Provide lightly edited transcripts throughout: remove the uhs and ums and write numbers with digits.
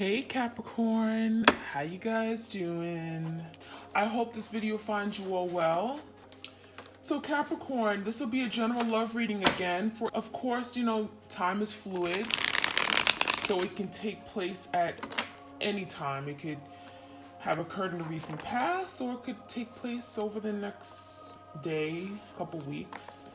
Hey Capricorn, how you guys doing? I hope this video finds you all well. So Capricorn, this will be a general love reading again. For of course, time is fluid, so it can take place at any time. It could have occurred in the recent past, or it could take place over the next day, couple weeks.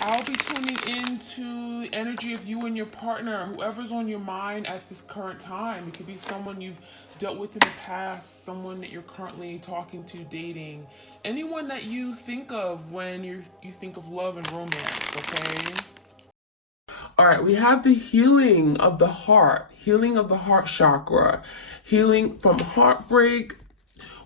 I'll be tuning into the energy of you and your partner, whoever's on your mind at this current time. It could be someone you've dealt with in the past, someone that you're currently talking to, dating, anyone that you think of when you think of love and romance, okay? All right, we have the healing of the heart chakra, healing from heartbreak.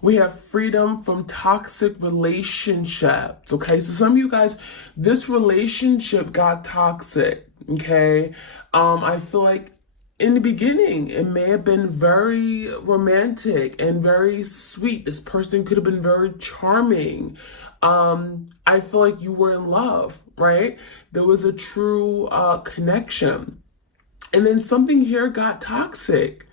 We have freedom from toxic relationships, okay? So some of you guys, this relationship got toxic, okay? I feel like in the beginning, it may have been very romantic and very sweet. This person could have been very charming. I feel like you were in love, right? There was a true connection. And then something here got toxic.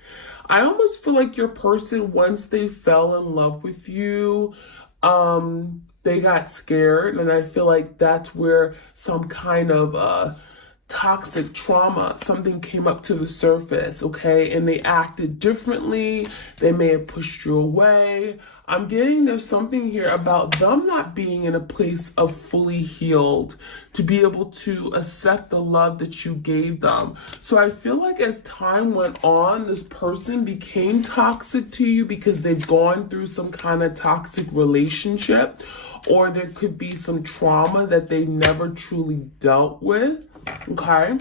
I almost feel like your person, once they fell in love with you, they got scared. And I feel like that's where some kind of toxic trauma, something came up to the surface, okay? And they acted differently. They may have pushed you away. I'm getting there's something here about them not being in a place of fully healed to be able to accept the love that you gave them. So I feel like as time went on, this person became toxic to you because they've gone through some kind of toxic relationship, or there could be some trauma that they never truly dealt with. Okay.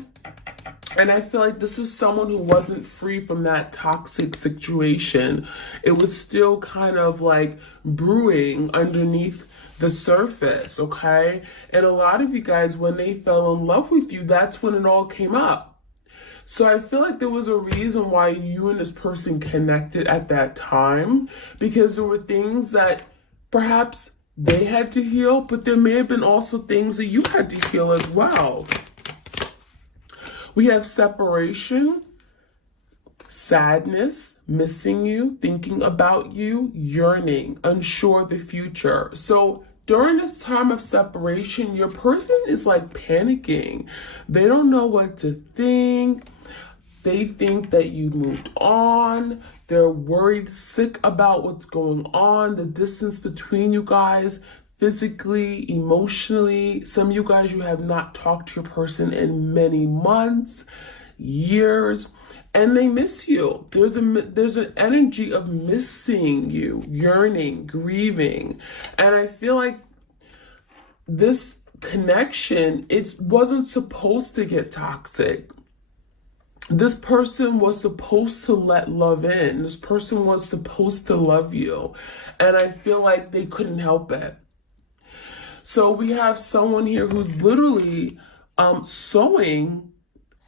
And I feel like this is someone who wasn't free from that toxic situation. It was still kind of like brewing underneath the surface. Okay. And a lot of you guys, when they fell in love with you, that's when it all came up. So I feel like there was a reason why you and this person connected at that time, because there were things that perhaps they had to heal, but there may have been also things that you had to heal as well. We have separation, sadness, missing you, thinking about you, yearning, unsure of the future. So during this time of separation, your person is like panicking. They don't know what to think. They think that you moved on. They're worried, sick about what's going on, the distance between you guys. Physically, emotionally, some of you guys, you have not talked to your person in many months, years, and they miss you. There's an energy of missing you, yearning, grieving. And I feel like this connection, it wasn't supposed to get toxic. This person was supposed to let love in. This person was supposed to love you. And I feel like they couldn't help it. So we have someone here who's literally sewing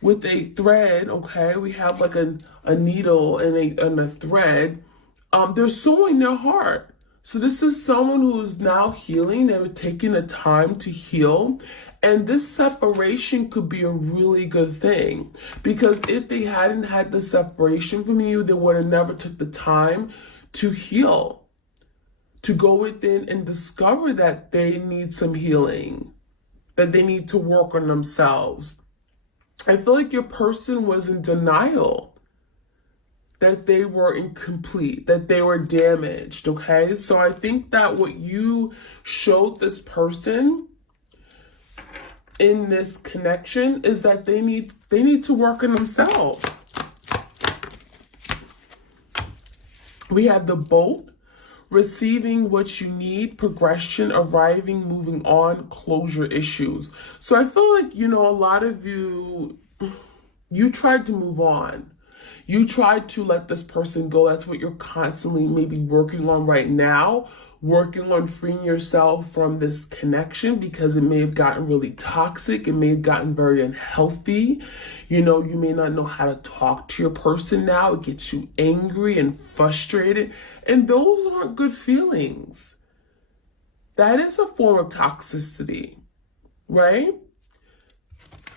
with a thread, okay? We have like a needle and a thread. They're sewing their heart. So this is someone who's now healing. They were taking the time to heal. And this separation could be a really good thing, because if they hadn't had the separation from you, they would have never took the time to heal, to go within and discover that they need some healing, that they need to work on themselves. I feel like your person was in denial, that they were incomplete, that they were damaged, okay? So I think that what you showed this person in this connection is that they need to work on themselves. We have the boat, receiving what you need, progression, arriving, moving on, closure issues. So I feel like, a lot of you tried to move on. You tried to let this person go. That's what you're constantly maybe working on right now, working on freeing yourself from this connection, because it may have gotten really toxic. It may have gotten very unhealthy. You may not know how to talk to your person now. It gets you angry and frustrated. And those aren't good feelings. That is a form of toxicity, right?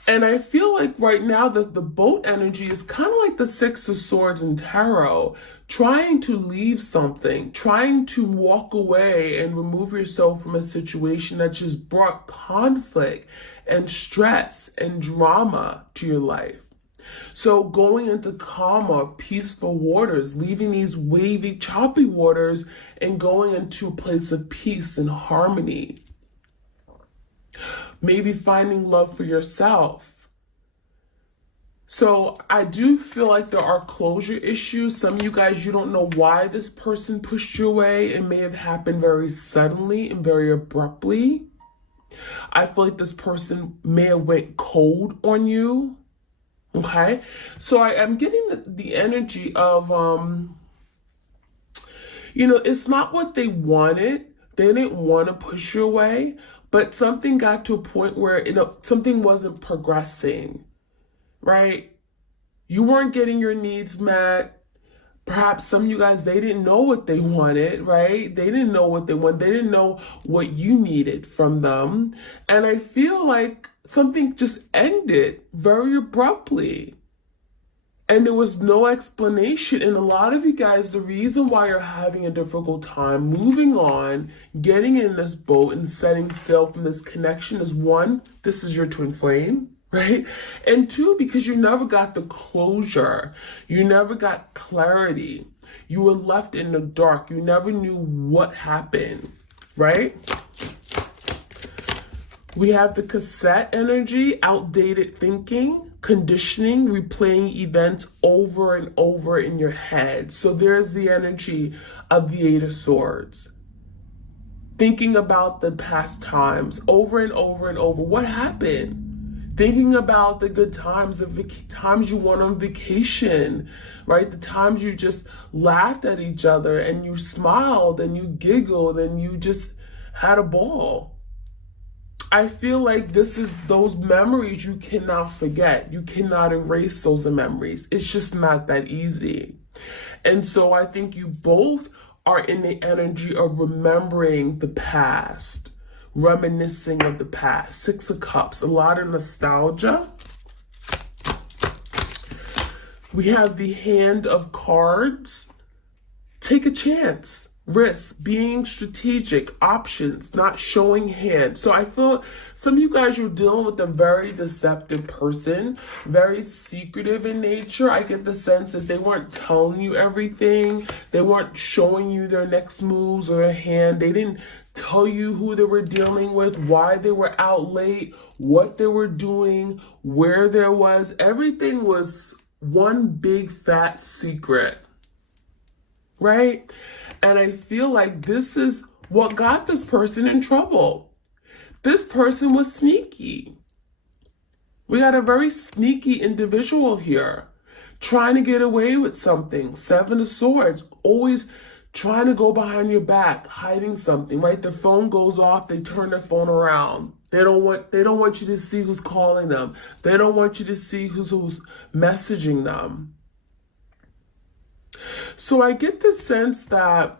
And I feel like right now that the boat energy is kind of like the Six of Swords in tarot, trying to leave something, trying to walk away and remove yourself from a situation that just brought conflict and stress and drama to your life. So going into calmer, peaceful waters, leaving these wavy, choppy waters and going into a place of peace and harmony. Maybe finding love for yourself. So I do feel like there are closure issues. Some of you guys, you don't know why this person pushed you away. It may have happened very suddenly and very abruptly. I feel like this person may have went cold on you. Okay, so I am getting the energy of, it's not what they wanted. They didn't want to push you away, but something got to a point where, something wasn't progressing, right? You weren't getting your needs met. Perhaps some of you guys, they didn't know what they wanted, right? They didn't know what they wanted. They didn't know what you needed from them. And I feel like something just ended very abruptly. And there was no explanation. And a lot of you guys, the reason why you're having a difficult time moving on, getting in this boat and setting sail from this connection is, one, this is your twin flame, right? And two, because you never got the closure. You never got clarity. You were left in the dark. You never knew what happened, right? We have the cassette energy, outdated thinking, conditioning, replaying events over and over in your head. So there's the energy of the Eight of Swords. Thinking about the past times over and over and over. What happened? Thinking about the good times, the times you went on vacation, right? The times you just laughed at each other and you smiled and you giggled and you just had a ball. I feel like this is those memories you cannot forget. You cannot erase those memories. It's just not that easy. And so I think you both are in the energy of remembering the past, reminiscing of the past. Six of Cups, a lot of nostalgia. We have the Hand of Cards. Take a chance. Risk, being strategic, options, not showing hand. So I feel some of you guys, you're dealing with a very deceptive person, very secretive in nature. I get the sense that they weren't telling you everything. They weren't showing you their next moves or their hand. They didn't tell you who they were dealing with, why they were out late, what they were doing, where there was. Everything was one big fat secret, right? And I feel like this is what got this person in trouble. This person was sneaky. We got a very sneaky individual here, trying to get away with something. Seven of Swords, always trying to go behind your back, hiding something, right? The phone goes off, they turn their phone around. They don't want you to see who's calling them. They don't want you to see who's messaging them. So I get the sense that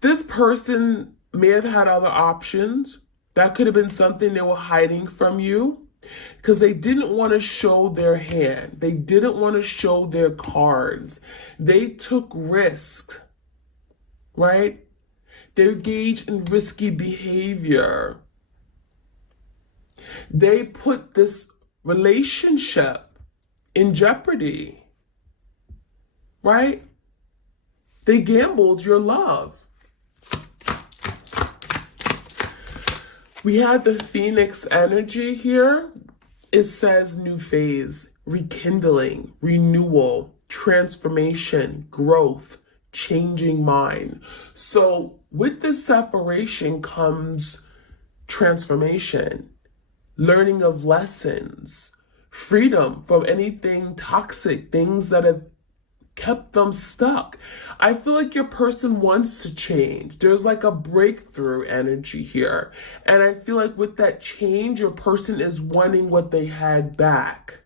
this person may have had other options. That could have been something they were hiding from you because they didn't want to show their hand. They didn't want to show their cards. They took risks, right? They engaged in risky behavior. They put this relationship in jeopardy. Right? They gambled your love. We have the Phoenix energy here. It says new phase, rekindling, renewal, transformation, growth, changing mind. So with this separation comes transformation, learning of lessons, freedom from anything toxic, things that have kept them stuck. I feel like your person wants to change. There's like a breakthrough energy here. And I feel like with that change, your person is wanting what they had back.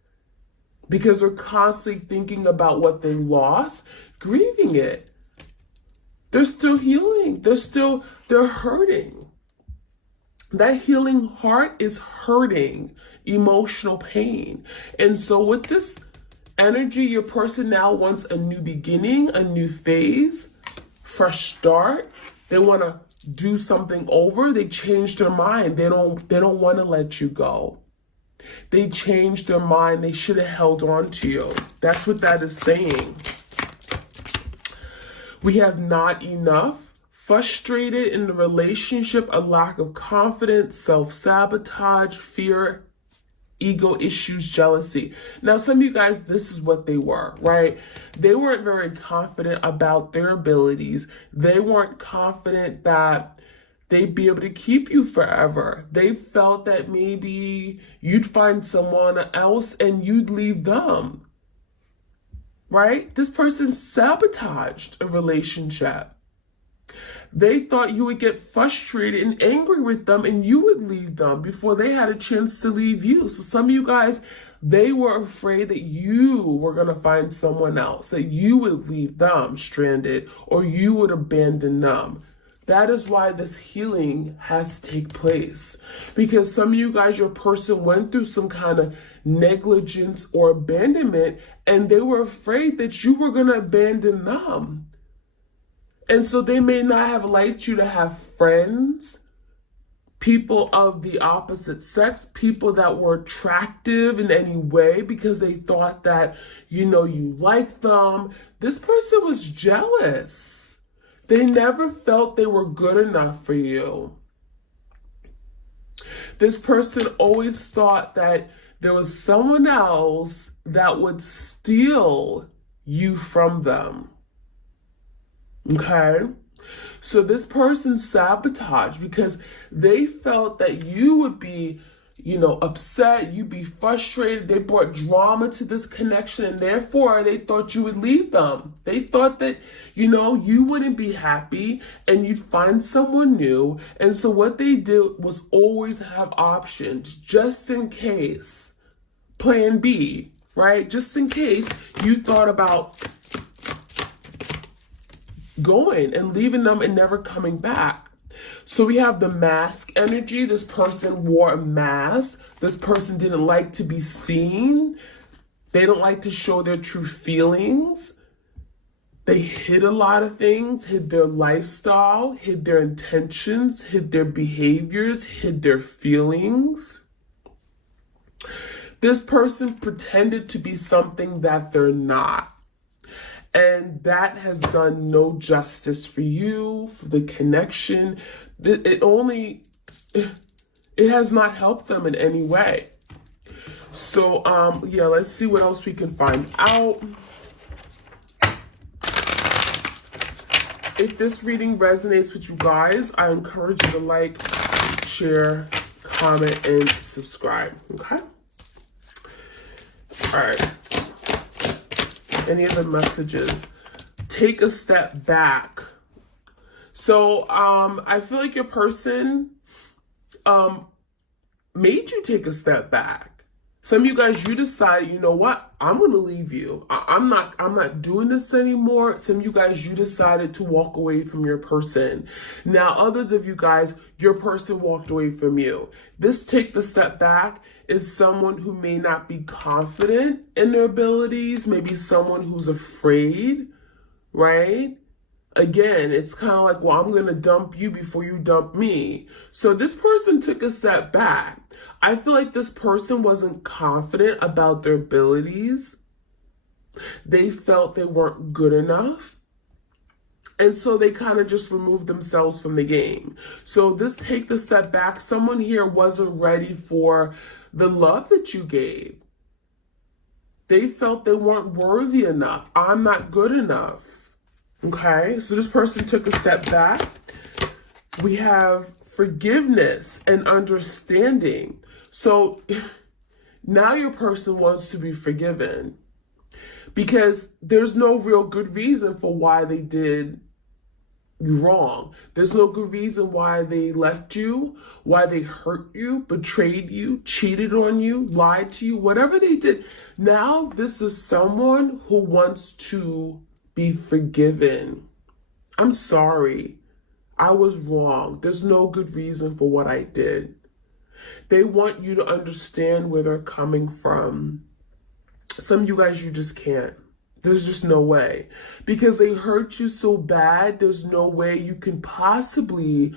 Because they're constantly thinking about what they lost, grieving it. They're still healing. They're hurting. That healing heart is hurting, emotional pain. And so with this energy, your person now wants a new beginning, a new phase, fresh start. They want to do something over. They changed their mind. They don't want to let you go. They changed their mind. They should have held on to you. That's what that is saying. We have not enough. Frustrated in the relationship, a lack of confidence, self-sabotage, fear, ego issues, jealousy. Now, some of you guys, this is what they were, right? They weren't very confident about their abilities. They weren't confident that they'd be able to keep you forever. They felt that maybe you'd find someone else and you'd leave them, right? This person sabotaged a relationship. They thought you would get frustrated and angry with them and you would leave them before they had a chance to leave you. So some of you guys, they were afraid that you were going to find someone else, that you would leave them stranded or you would abandon them. That is why this healing has to take place. Because some of you guys, your person went through some kind of negligence or abandonment and they were afraid that you were going to abandon them. And so they may not have liked you to have friends, people of the opposite sex, people that were attractive in any way because they thought that, you liked them. This person was jealous. They never felt they were good enough for you. This person always thought that there was someone else that would steal you from them. Okay, so this person sabotaged because they felt that you would be, upset, you'd be frustrated. They brought drama to this connection and therefore they thought you would leave them. They thought that, you wouldn't be happy and you'd find someone new. And so what they did was always have options just in case. Plan B, right? Just in case you thought about going and leaving them and never coming back. So we have the mask energy. This person wore a mask. This person didn't like to be seen. They don't like to show their true feelings. They hid a lot of things, hid their lifestyle, hid their intentions, hid their behaviors, hid their feelings. This person pretended to be something that they're not. And that has done no justice for you, for the connection. It has not helped them in any way. So, let's see what else we can find out. If this reading resonates with you guys, I encourage you to like, share, comment, and subscribe, okay? All right. Any other messages? Take a step back. So I feel like your person made you take a step back. Some of you guys, you decide, you know what? I'm going to leave you. I'm not doing this anymore. Some of you guys, you decided to walk away from your person. Now, others of you guys, your person walked away from you. This take the step back is someone who may not be confident in their abilities, maybe someone who's afraid, right? Again, it's kind of like, well, I'm going to dump you before you dump me. So this person took a step back. I feel like this person wasn't confident about their abilities. They felt they weren't good enough. And so they kind of just removed themselves from the game. So this take the step back, someone here wasn't ready for the love that you gave. They felt they weren't worthy enough. I'm not good enough. Okay, so this person took a step back. We have forgiveness and understanding. So now your person wants to be forgiven because there's no real good reason for why they did you wrong. There's no good reason why they left you, why they hurt you, betrayed you, cheated on you, lied to you, whatever they did. Now this is someone who wants to be forgiven. I'm sorry. I was wrong. There's no good reason for what I did. They want you to understand where they're coming from. Some of you guys, you just can't. There's just no way. Because they hurt you so bad, there's no way you can possibly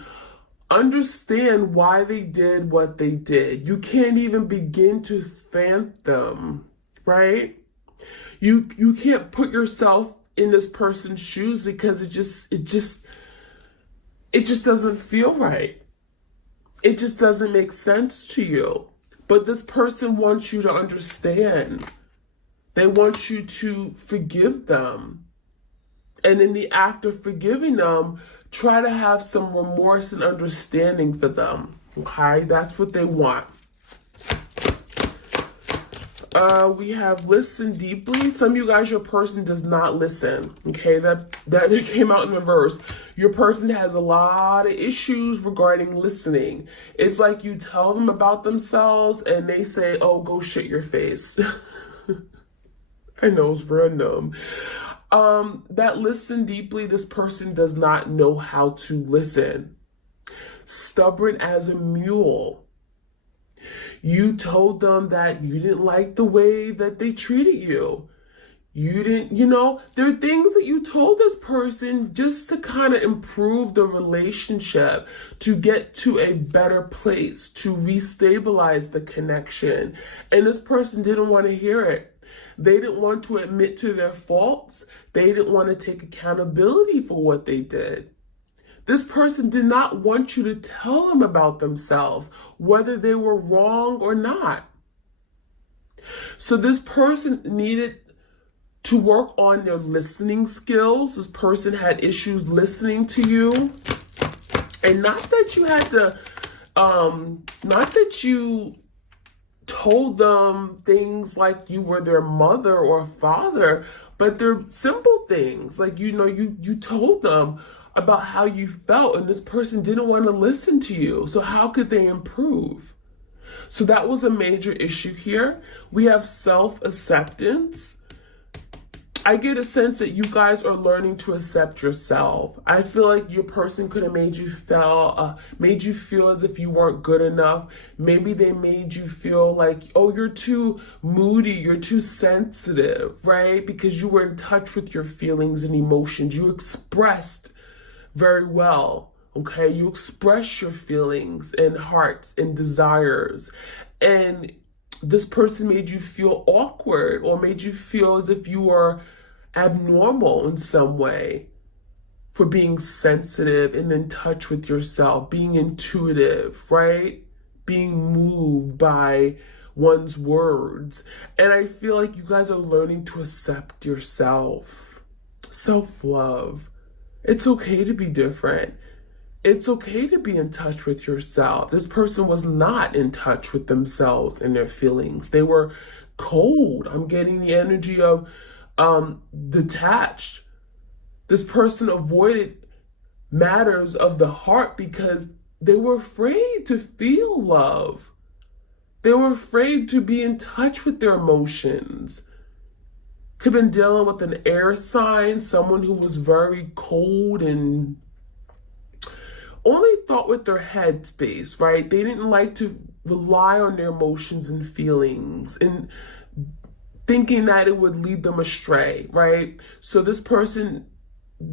understand why they did what they did. You can't even begin to fathom, right? You can't put yourself in this person's shoes because it just doesn't feel right. It just doesn't make sense to you. But this person wants you to understand. They want you to forgive them. And in the act of forgiving them, try to have some remorse and understanding for them. Okay? That's what they want. We have listen deeply. Some of you guys, your person does not listen. Okay, that came out in reverse. Your person has a lot of issues regarding listening. It's like you tell them about themselves and they say, oh, go shit your face. I know, it's random. That listen deeply, this person does not know how to listen. Stubborn as a mule. You told them that you didn't like the way that they treated you. You didn't, there are things that you told this person just to kind of improve the relationship, to get to a better place, to restabilize the connection. And this person didn't want to hear it. They didn't want to admit to their faults. They didn't want to take accountability for what they did. This person did not want you to tell them about themselves, whether they were wrong or not. So this person needed to work on their listening skills. This person had issues listening to you. And not that you had to, not that you told them things like you were their mother or father, but they're simple things. Like, you told them about how you felt, and this person didn't want to listen to you. So how could they improve? So that was a major issue here. We have self-acceptance. I get a sense that you guys are learning to accept yourself. I feel like your person could have made you feel as if you weren't good enough. Maybe they made you feel like, oh, you're too moody, you're too sensitive, right? Because you were in touch with your feelings and emotions. You expressed very well, okay? You express your feelings and hearts and desires. And this person made you feel awkward or made you feel as if you were abnormal in some way for being sensitive and in touch with yourself, being intuitive, right? Being moved by one's words. And I feel like you guys are learning to accept yourself. Self-love. It's okay to be different. It's okay to be in touch with yourself. This person was not in touch with themselves and their feelings. They were cold. I'm getting the energy of detached. This person avoided matters of the heart because they were afraid to feel love. They were afraid to be in touch with their emotions. Could have been dealing with an air sign, someone who was very cold and only thought with their head space, right? They didn't like to rely on their emotions and feelings and thinking that it would lead them astray, right? So this person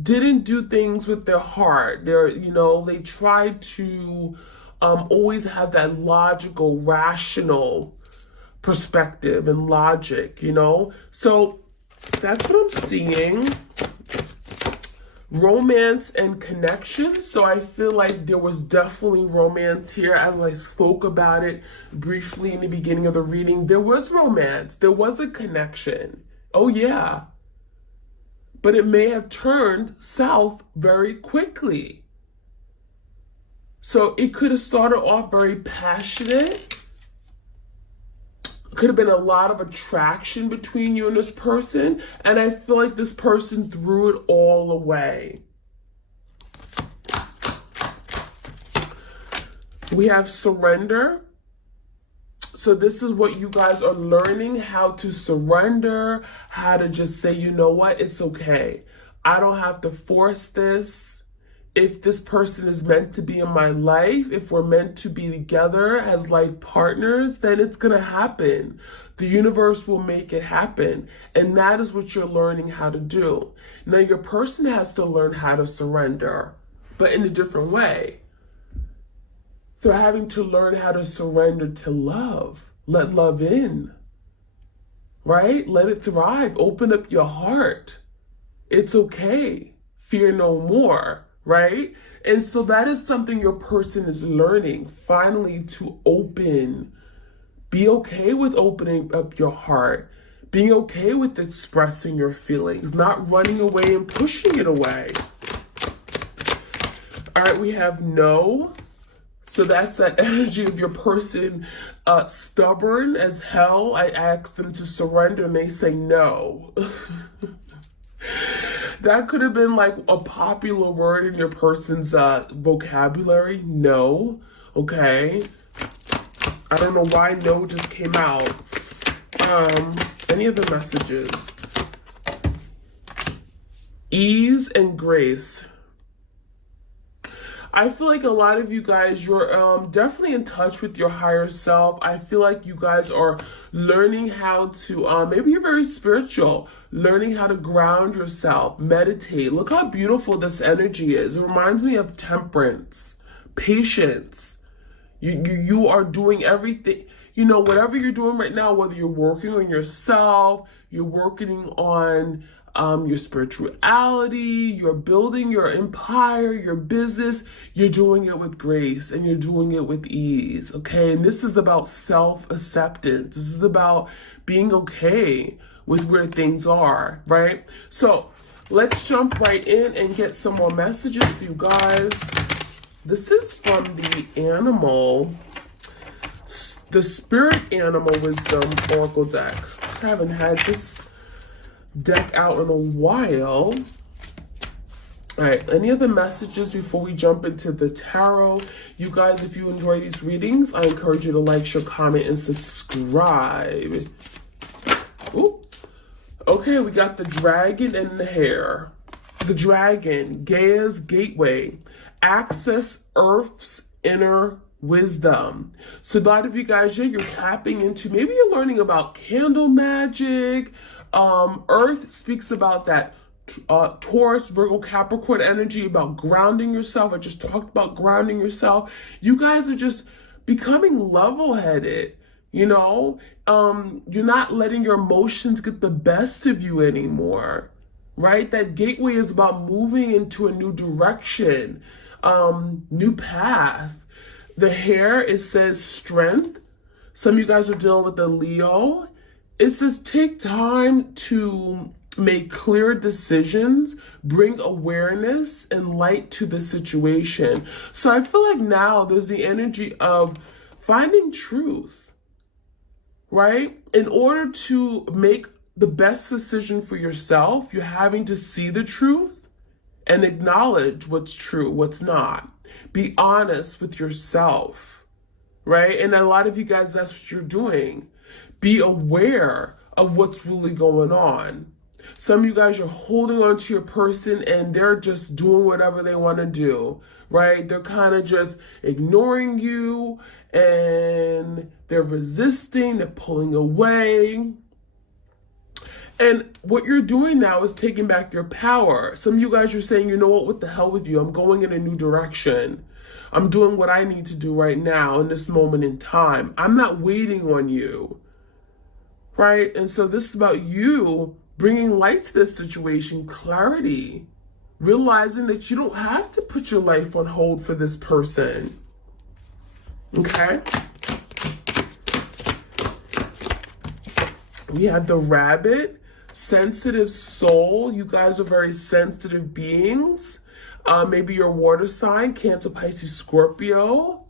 didn't do things with their heart. They tried to always have that logical, rational perspective and logic, So that's what I'm seeing. Romance and connection. So I feel like there was definitely romance here. As I spoke about it briefly in the beginning of the reading, there was romance. There was a connection. Oh yeah. But it may have turned south very quickly. So it could have started off very passionate. Could have been a lot of attraction between you and this person, and I feel like this person threw it all away. We have surrender. So this is what you guys are learning, how to surrender, how to just say, you know what, it's okay. I don't have to force this. if this person is meant to be in my life, if we're meant to be together as life partners, then it's going to happen. The universe will make it happen. And that is what you're learning how to do. Now, your person has to learn how to surrender, but in a different way. They're having to learn how to surrender to love. Let love in, right? Let it thrive. Open up your heart. It's okay. Fear no more, right? And so that is something your person is learning, finally, to open. Be okay with opening up your heart. Being okay with expressing your feelings, not running away and pushing it away. All right, we have no. So that's that energy of your person stubborn as hell. I ask them to surrender and they say no. That could have been like a popular word in your person's vocabulary. No. Okay. I don't know why no just came out. Any other messages? Ease and grace. I feel like a lot of you guys, you're definitely in touch with your higher self. I feel like you guys are learning how to, maybe you're very spiritual, learning how to ground yourself, meditate. Look how beautiful this energy is. It reminds me of temperance, patience. You are doing everything, you know, whatever you're doing right now, whether you're working on yourself, you're working on your spirituality, you're building your empire, your business, you're doing it with grace and you're doing it with ease, okay? And this is about self-acceptance. This is about being okay with where things are, right? So let's jump right in and get some more messages for you guys. This is from the animal, the Spirit Animal Wisdom Oracle deck. I haven't had this deck out in a while. All right, any other messages before we jump into the tarot? You guys, if you enjoy these readings, I encourage you to like, share, comment, and subscribe. Ooh. Okay, we got the dragon and the hare. The dragon, Gaia's gateway, access Earth's inner wisdom. So a lot of you guys, you're tapping into, maybe you're learning about candle magic. Earth speaks about that Taurus, Virgo, Capricorn energy, about grounding yourself. I just talked about grounding yourself. You guys are just becoming level-headed, you know? You're not letting your emotions get the best of you anymore, right? That gateway is about moving into a new direction, new path. The hare, it says strength. Some of you guys are dealing with the Leo. It says take time to make clear decisions, bring awareness and light to the situation. So I feel like now there's the energy of finding truth, right? In order to make the best decision for yourself, you're having to see the truth and acknowledge what's true, what's not. Be honest with yourself, right? And a lot of you guys, that's what you're doing. Be aware of what's really going on. Some of you guys are holding on to your person and they're just doing whatever they want to do, right? They're kind of just ignoring you and they're resisting, they're pulling away. And what you're doing now is taking back your power. Some of you guys are saying, you know what the hell with you? I'm going in a new direction. I'm doing what I need to do right now in this moment in time. I'm not waiting on you, right? And so this is about you bringing light to this situation, clarity, realizing that you don't have to put your life on hold for this person, okay? We have the rabbit, sensitive soul. You guys are very sensitive beings. Maybe your water sign, Cancer, Pisces, Scorpio.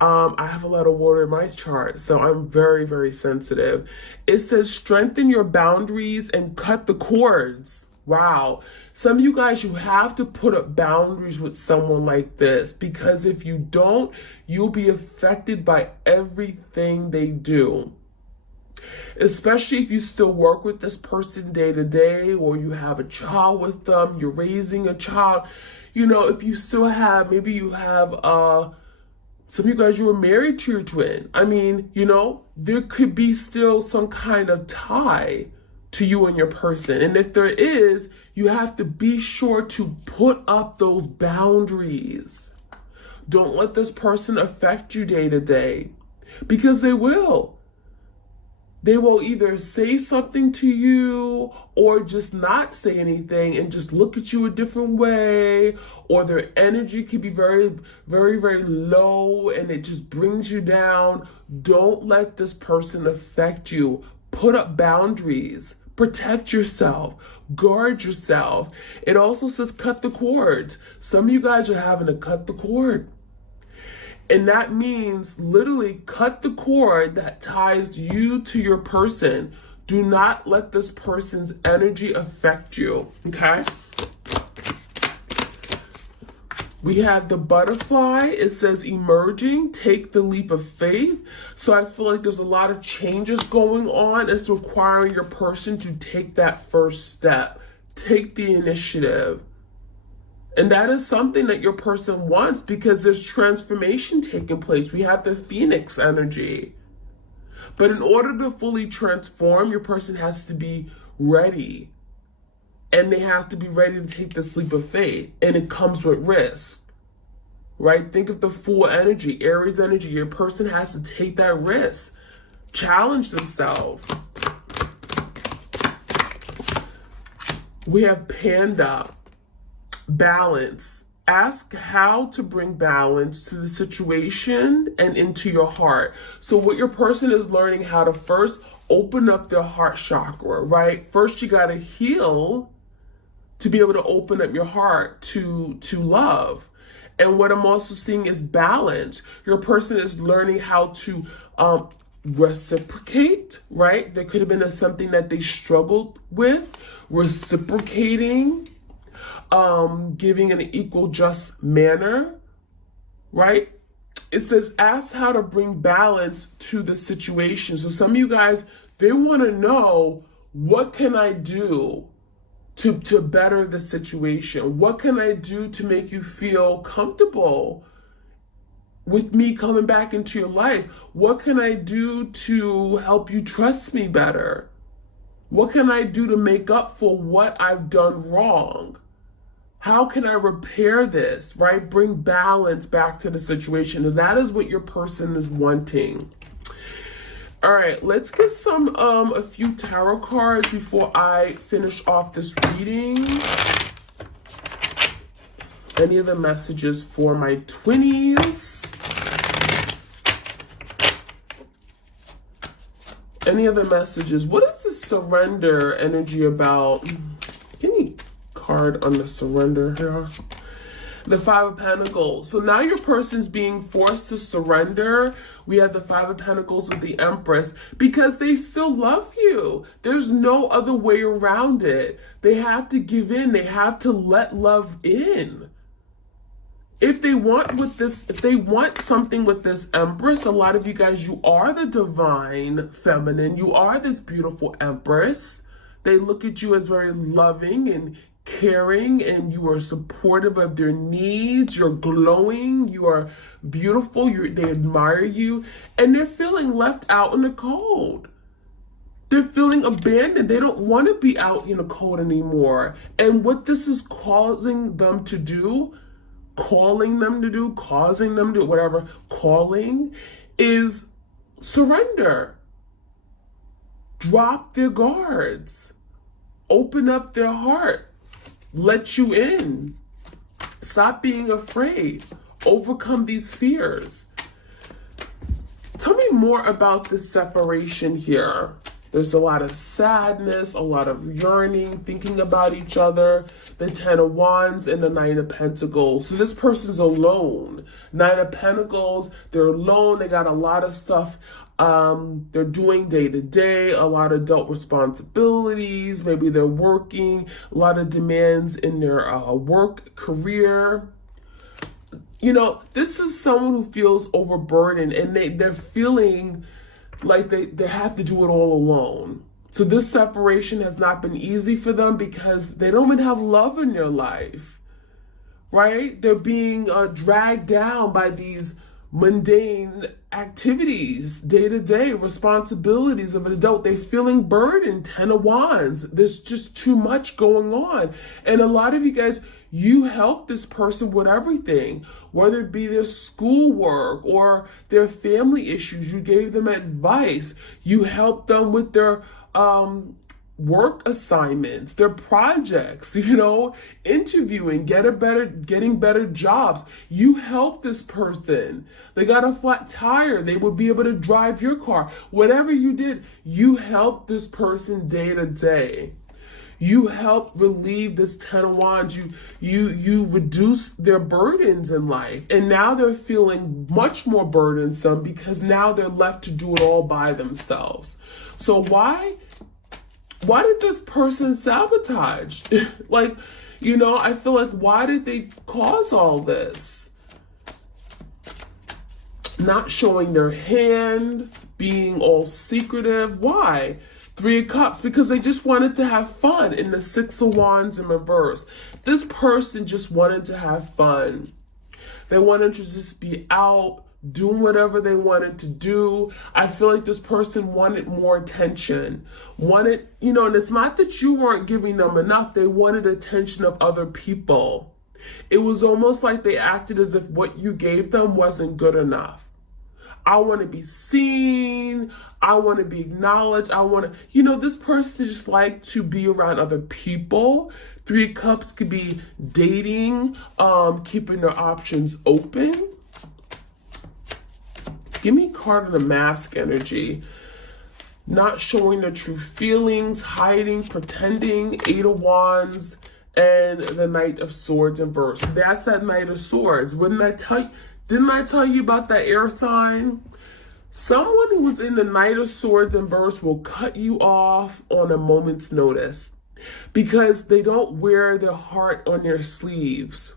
I have a lot of water in my chart, so I'm very, very sensitive. It says strengthen your boundaries and cut the cords. Wow. Some of you guys, you have to put up boundaries with someone like this, because if you don't, you'll be affected by everything they do. Especially if you still work with this person day to day, or you have a child with them, you're raising a child. You know, if you still have, maybe you have, some of you guys, you were married to your twin. I mean, you know, there could be still some kind of tie to you and your person. And if there is, you have to be sure to put up those boundaries. Don't let this person affect you day to day, because they will. They will either say something to you or just not say anything and just look at you a different way, or their energy could be very, very, very low and it just brings you down. Don't let this person affect you. Put up boundaries. Protect yourself. Guard yourself. It also says cut the cords. Some of you guys are having to cut the cord. And that means literally cut the cord that ties you to your person. Do not let this person's energy affect you, okay? We have the butterfly. It says emerging, take the leap of faith. So I feel like there's a lot of changes going on. It's requiring your person to take that first step, take the initiative. And that is something that your person wants, because there's transformation taking place. We have the Phoenix energy. But in order to fully transform, your person has to be ready. And they have to be ready to take this leap of faith. And it comes with risk, right? Think of the Fool energy, Aries energy. Your person has to take that risk, challenge themselves. We have Panda. Balance. Ask how to bring balance to the situation and into your heart. So what your person is learning how to first open up their heart chakra, right? First, you got to heal to be able to open up your heart to love. And what I'm also seeing is balance. Your person is learning how to reciprocate, right? There could have been something that they struggled with, reciprocating. Giving an equal just manner, right? It says, ask how to bring balance to the situation. So some of you guys, they want to know, what can I do to better the situation? What can I do to make you feel comfortable with me coming back into your life? What can I do to help you trust me better? What can I do to make up for what I've done wrong? How can I repair this, right? Bring balance back to the situation. And that is what your person is wanting. All right, let's get a few tarot cards before I finish off this reading. Any other messages for my twinnies? Any other messages? What is the surrender energy about? Give me card on the surrender here. The Five of Pentacles. So now your person's being forced to surrender. We have the Five of Pentacles with the Empress, because they still love you. There's no other way around it. They have to give in. They have to let love in. If they want something with this Empress, a lot of you guys, you are the divine feminine. You are this beautiful Empress. They look at you as very loving and caring, and you are supportive of their needs. You're glowing. You are beautiful. They admire you, and they're feeling left out in the cold. They're feeling abandoned. They don't want to be out in the cold anymore. And what this is causing them to do, causing them to do, whatever, calling, is surrender. Drop their guards. Open up their heart. Let you in. Stop being afraid. Overcome these fears. Tell me more about this separation here. There's a lot of sadness, a lot of yearning, thinking about each other. The Ten of Wands and the Nine of Pentacles. So this person's alone. Nine of Pentacles, they're alone. They got a lot of stuff they're doing day to day, a lot of adult responsibilities. Maybe they're working, a lot of demands in their work career. You know, this is someone who feels overburdened, and they're feeling like they have to do it all alone. So this separation has not been easy for them because they don't even have love in their life, right? They're being dragged down by these mundane activities, day-to-day responsibilities of an adult. They're feeling burdened, 10 of Wands. There's just too much going on. And a lot of you guys, you help this person with everything, whether it be their schoolwork or their family issues. You gave them advice. You helped them with their work assignments, their projects, interviewing, getting better jobs. You help this person. They got a flat tire. They would be able to drive your car. Whatever you did, you help this person day to day. You help relieve this 10 of Wands. You reduce their burdens in life. And now they're feeling much more burdensome because now they're left to do it all by themselves. So why did this person sabotage? I feel like, why did they cause all this? Not showing their hand, being all secretive. Why? 3 of Cups, because they just wanted to have fun. In the 6 of Wands in reverse, this person just wanted to have fun. They wanted to just be out, doing whatever they wanted to do. I feel like this person wanted more attention. And it's not that you weren't giving them enough. They wanted attention of other people. It was almost like they acted as if what you gave them wasn't good enough. I want to be seen. I want to be acknowledged. This person just like to be around other people. 3 of Cups could be dating, keeping their options open. Give me a card of the Mask energy. Not showing their true feelings, hiding, pretending. 8 of Wands and the Knight of Swords in reverse. That's that Knight of Swords. Didn't I tell you about that air sign? Someone who was in the Knight of Swords in reverse will cut you off on a moment's notice because they don't wear their heart on their sleeves.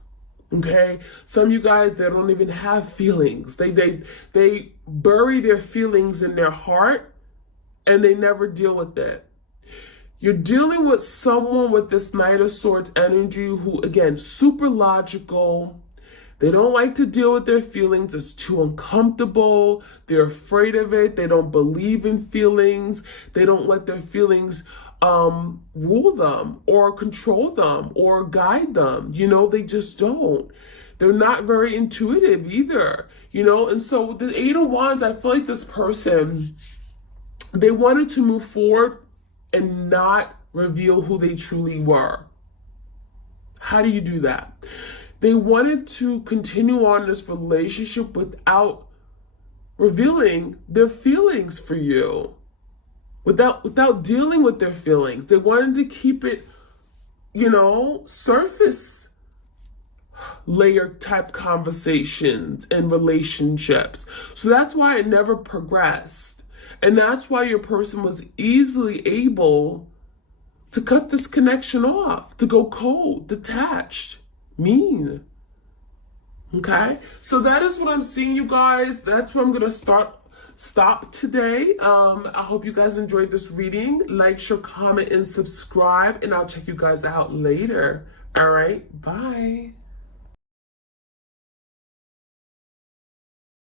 Okay, some of you guys, they don't even have feelings. They bury their feelings in their heart and they never deal with it. You're dealing with someone with this Knight of Swords energy who, again, super logical. They don't like to deal with their feelings. It's too uncomfortable. They're afraid of it. They don't believe in feelings. They don't let their feelings rule them or control them or guide them. They just don't. They're not very intuitive either, and so with the 8 of Wands, I feel like this person, they wanted to move forward and not reveal who they truly were. How do you do that? They wanted to continue on this relationship without revealing their feelings for you. Without dealing with their feelings. They wanted to keep it, surface layer type conversations and relationships. So that's why it never progressed. And that's why your person was easily able to cut this connection off, to go cold, detached, mean. Okay? So that is what I'm seeing, you guys. That's where I'm going to stop today. I hope you guys enjoyed this reading. Like, share, comment, and subscribe, and I'll check you guys out later. All right, bye.